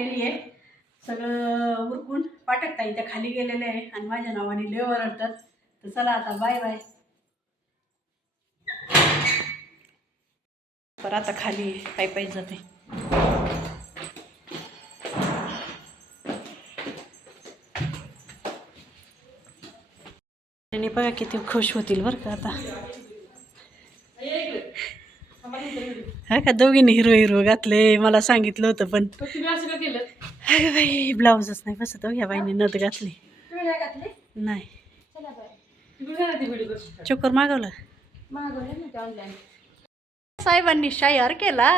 आहे सगळं उरकून पाटकता इथे खाली गेलेले आहे आणि माझ्या नावाने लय ओरडतात. तर चला आता बाय बाय. पर आता खाली पायी जाते. आणि बघा किती खुश होतील बरं का आता. हा का दोघींनी हिरो हिरो घातले. मला सांगितलं होतं पण अगं बाई ब्लाऊजच नाही बसत हो. ह्या बाईने नथ घातली नाही. चोकर मागवलं साहेबांनी शायर केला.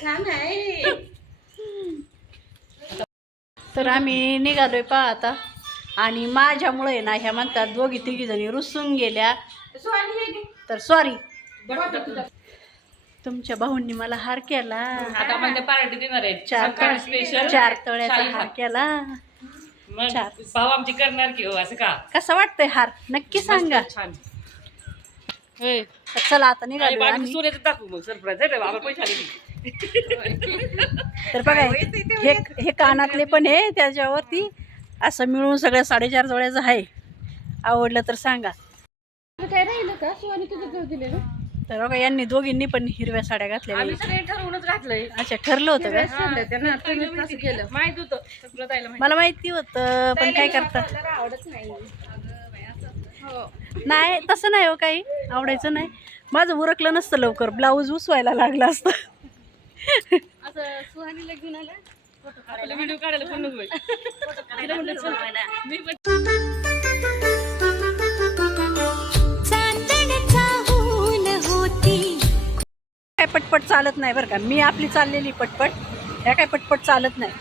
छान आहे. तर आम्ही निघालोय पहा आता. आणि माझ्यामुळे ना ह्या म्हणतात दोघी तिघी जणी रुसून गेल्या. तर सॉरी. तुमच्या भाऊंनी मला हार केला. आता म्हणजे पार्टी देणार आहे. 4 तोळ्याचा हार केला. भाऊ आमची करणार की हो असं का? कसं वाटतंय हार नक्की सांगा. छान. चला आता निघालो. दाखवू मग सरप्राईज पैसे तर बघा हे कानातले पण आहे त्याच्यावरती असं मिळून सगळ्या 4.5 तोळ्याचं आहे. आवडलं तर सांगा. काय राहिलं का शिवानी तुझं घेऊ दिलेलं? तर बघा यांनी दोघींनी पण हिरव्या साड्या घातल्या. ठरवूनच घातलंय. अच्छा ठरलं होतं का? माहित होतं मला माहिती होतं पण काय करता. आवडत नाही. नाही तसं नाही हो काही आवडायचं नाही. माझं उरकलं नसतं लवकर. ब्लाऊज उसवायला लागला असतं. असं सुहानीला घेऊन आला व्हिडिओ काढायला पण नको. काय पटपट चालत नाही बरं का. मी आपली चाललेली पटपट. ह्या काय पटपट चालत नाही.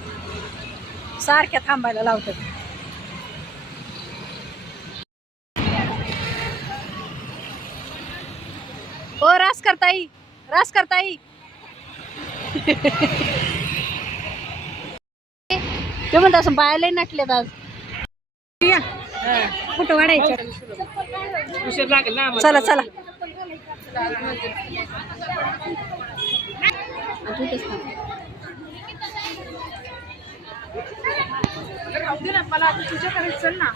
सारख्या थांबायला लावतात. ओ रास करताई रास करताई. ते म्हणत असं बायाला नटलेत आज. कुठं वाढायचं. उशीर लागेल ना. चला चला. मला तुझ्या करायचं ना.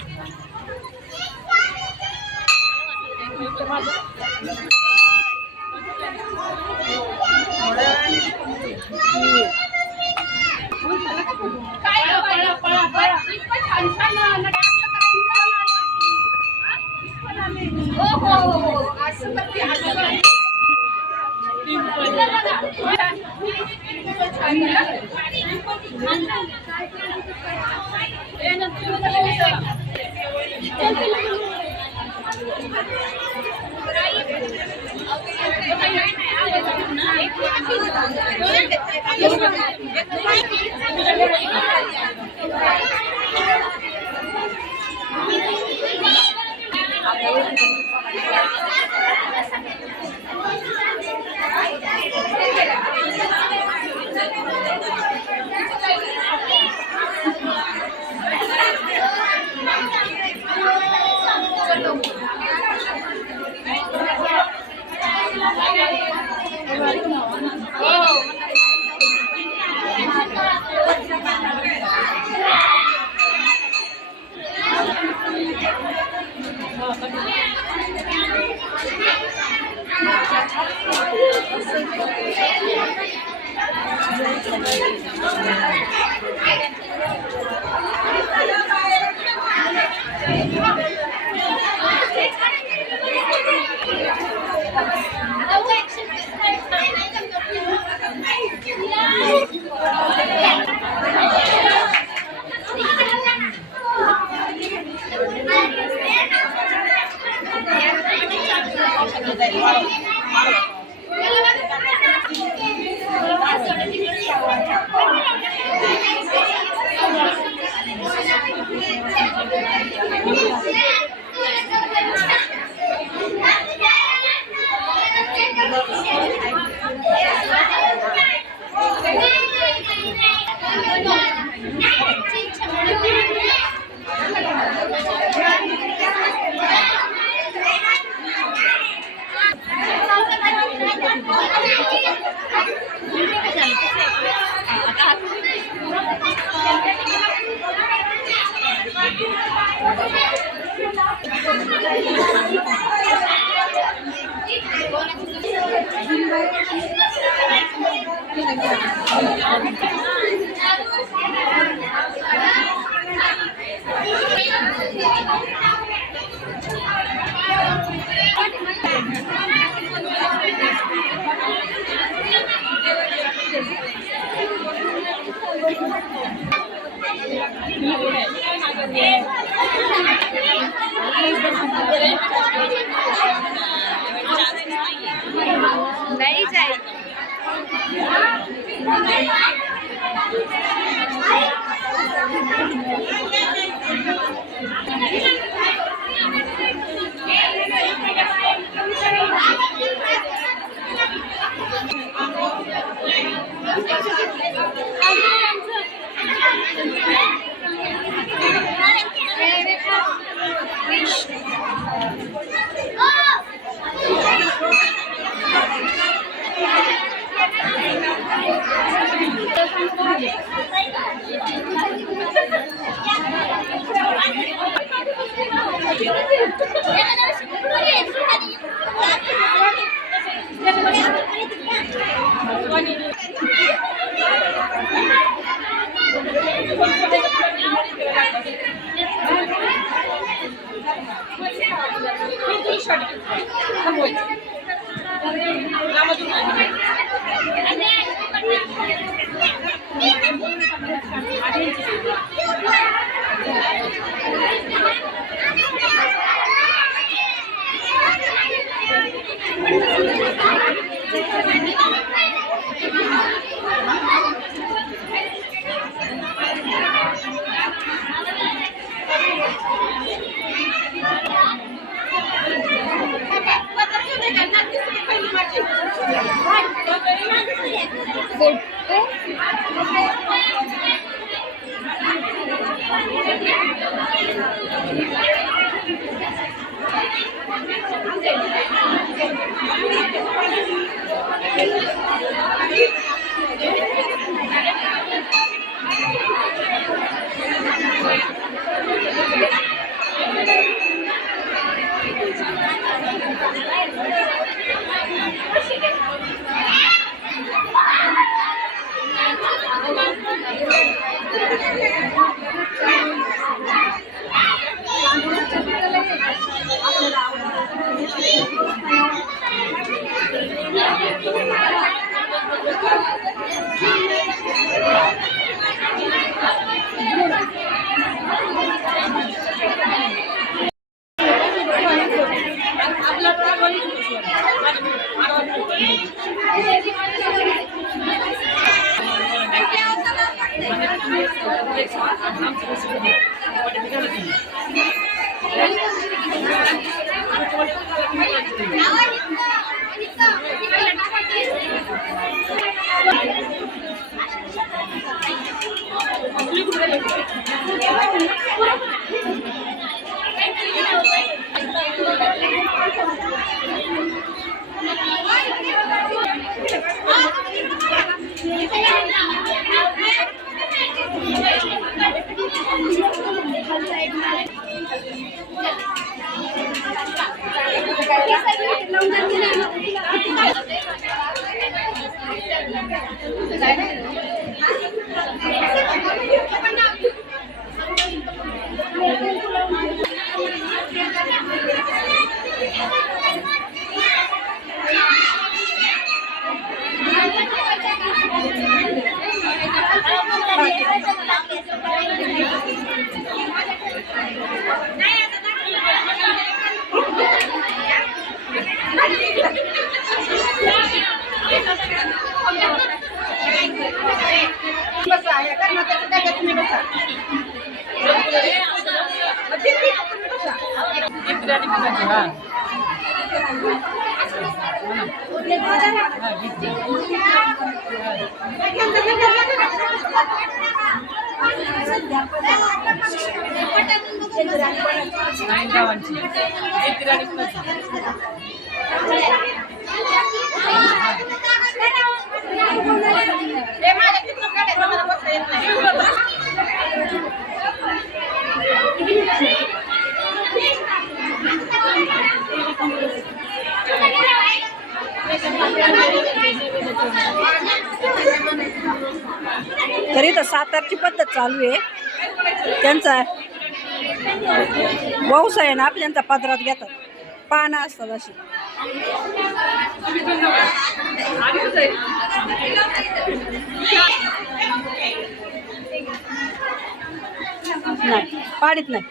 नहीं जाए तरी तर सातारची पद्धत चालू आहे. त्यांचा व्यवसाय ना आपल्यांचा पदरात घेतात, पानं असतात अशी. नाही पाडीत नाही.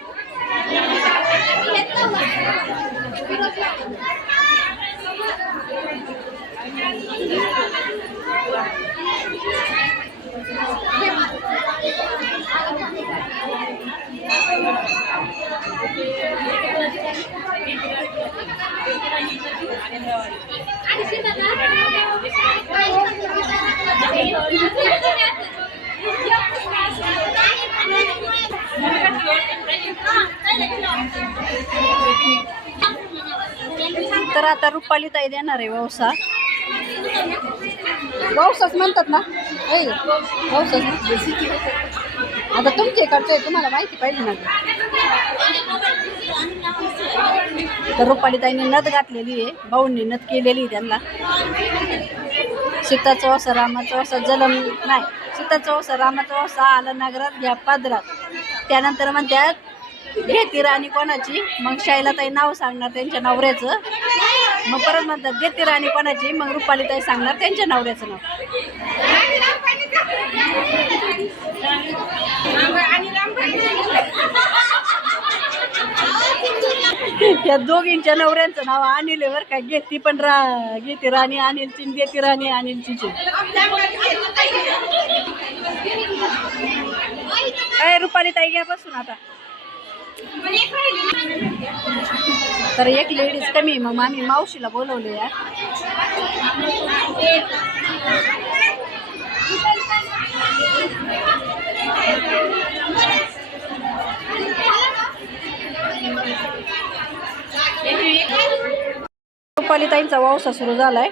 तर आता रुपाली ताई देणार आहे वौसा. वौसाच म्हणतात ना, वौसाच. आता तुमच्या इकडचं आहे, तुम्हाला माहिती पाहिजे ना. तर रुपाली ताईने नथ घातलेली आहे, भाऊंनी नथ केलेली आहे त्यांना. सीताचा वसा रामाचा वसा जलम नाही, सीताचा वसा रामाचा वसा आला नगरात घ्या पदरात. त्यानंतर म्हणतात घेती राणी कोणाची, मग शैलाताई नाव सांगणार त्यांच्या नवऱ्याचं. मग परत म्हणतात घेती राणी कोणाची, मग रुपालीताई सांगणार त्यांच्या नवऱ्याचं नाव. या दोघींच्या नवऱ्यांचं नाव अनिल आहे बरं का. घेती पण घेती राणी अनिलची, घेती राणी अनिलची. काय रुपालीताई घ्या बसून आता. तर एक लेडीज कमी, मग आम्ही मावशीला बोलवले या. रुपालीताईंचा वावसा सुरू झालाय.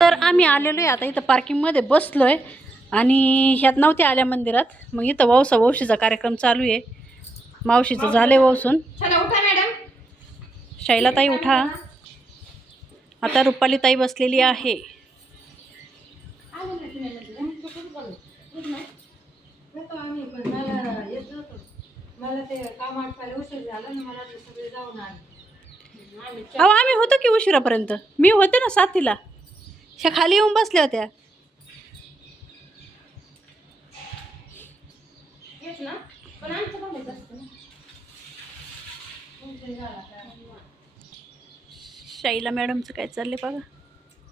तर आम्ही आलेलो आहे आता इथं पार्किंगमध्ये बसलोय आणि ह्यात नव्हते आल्या मंदिरात. मग इथं वौशीचा कार्यक्रम चालू आहे. मावशीचं झालंय वौसून. शैलाताई उठा. आता रुपालीताई बसलेली आहे. अहो आम्ही होतो की उशिरापर्यंत. मी होते ना 7:00ला. ह्या खाली येऊन बसल्या होत्या. शैला मॅडमचं काय चाललंय बघा.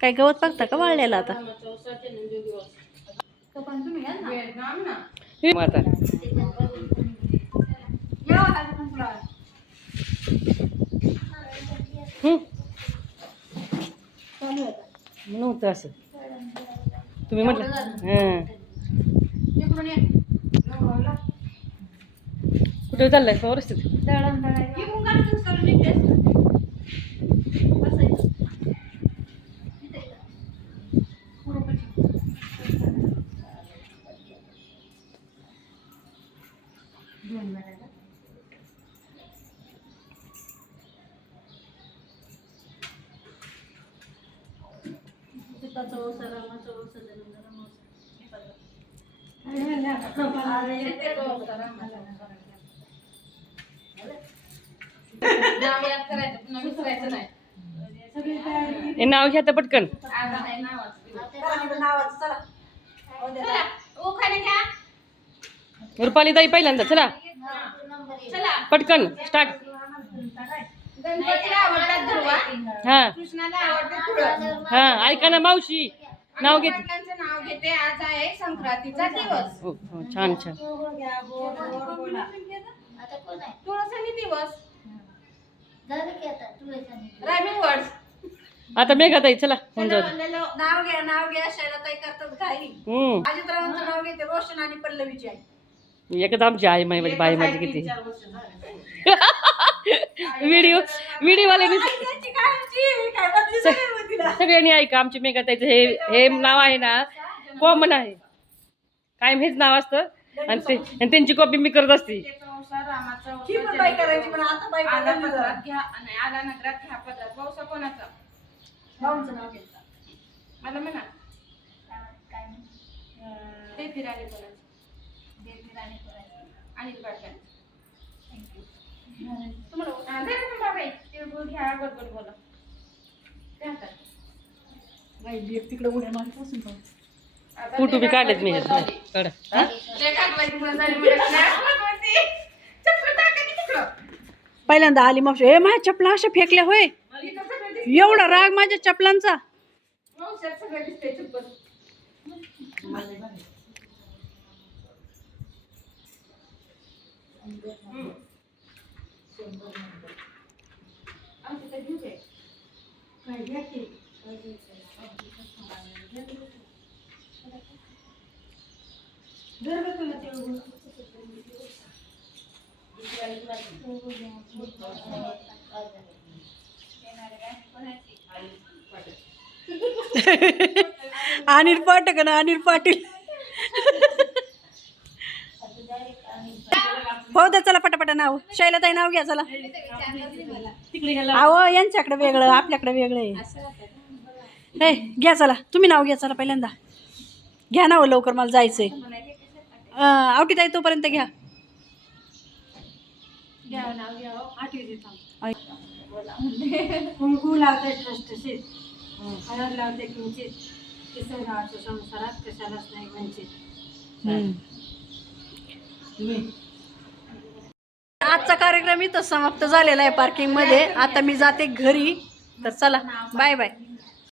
काय गवत बघता का वाळलेला आता. नव्हतं असं तुम्ही म्हटलं. कुठे चाललंय व्यवस्थित. नाव घ्या तर पटकन. रुपालीताई पहिल्यांदा. चला पटकन स्टार्ट. हा हा ऐका ना मावशी. नाव घेते. आज आहे संक्रांतीचा दिवस. छान छान. तुळसणी दिवस. Rhyming words. आता मेघाताई चला होऊन जाऊ दे. नाव घ्या शैलाताई करतात घाई. अजितरावांचं नाव घेते रोशन आणि पल्लवीची आई. एकच आमची आई माझी बाई माझी किती व्हिडिओ वाल्याने त्यांची कायमची काय बदली सगळी होती ना. सगळ्यांनी ऐका आमची मेघाताईचं हे नाव आहे ना कॉमन आहे कायम हेच नाव असतं आणि त्यांची कॉपी मी करत असते. ही पण बाई करायची पण आता बाई बदलली जरा. आला नगरात घ्या पदरात पावसा कोणाचा भाऊंचं नाव घेतलं. मला म्हणा ते फिरायला कोणाचं अनिल पाटकर घ्या बरोबर बोला बाई लेक तिकडे उड्या मारत असून पाहू. फोटो बी काढलेत मी काढ पहिल्यांदा आली मावशी ए माझ्या चपला अशा फेकल्या होय एवढा राग माझ्या चपलांचा. अनिल पाटक ना अनिल पाटील. हो द्या चला पटापटा नाव शैलाताई नाव घ्या चला. अहो यांच्याकडे वेगळं आपल्याकडे वेगळं आहे. घ्या चला तुम्ही नाव घ्या चला पहिल्यांदा घ्या नाव लवकर मला जायचंय. आवटीताई तोपर्यंत घ्या. कुंकू लावते ट्रस्टशीत हळद लावते किंचित किशोराच्या संसारात कशालाच नाही वंचित. आजचा कार्यक्रम इथं समाप्त झालेला आहे पार्किंग मध्ये. आता मी जाते घरी तर चला बाय बाय.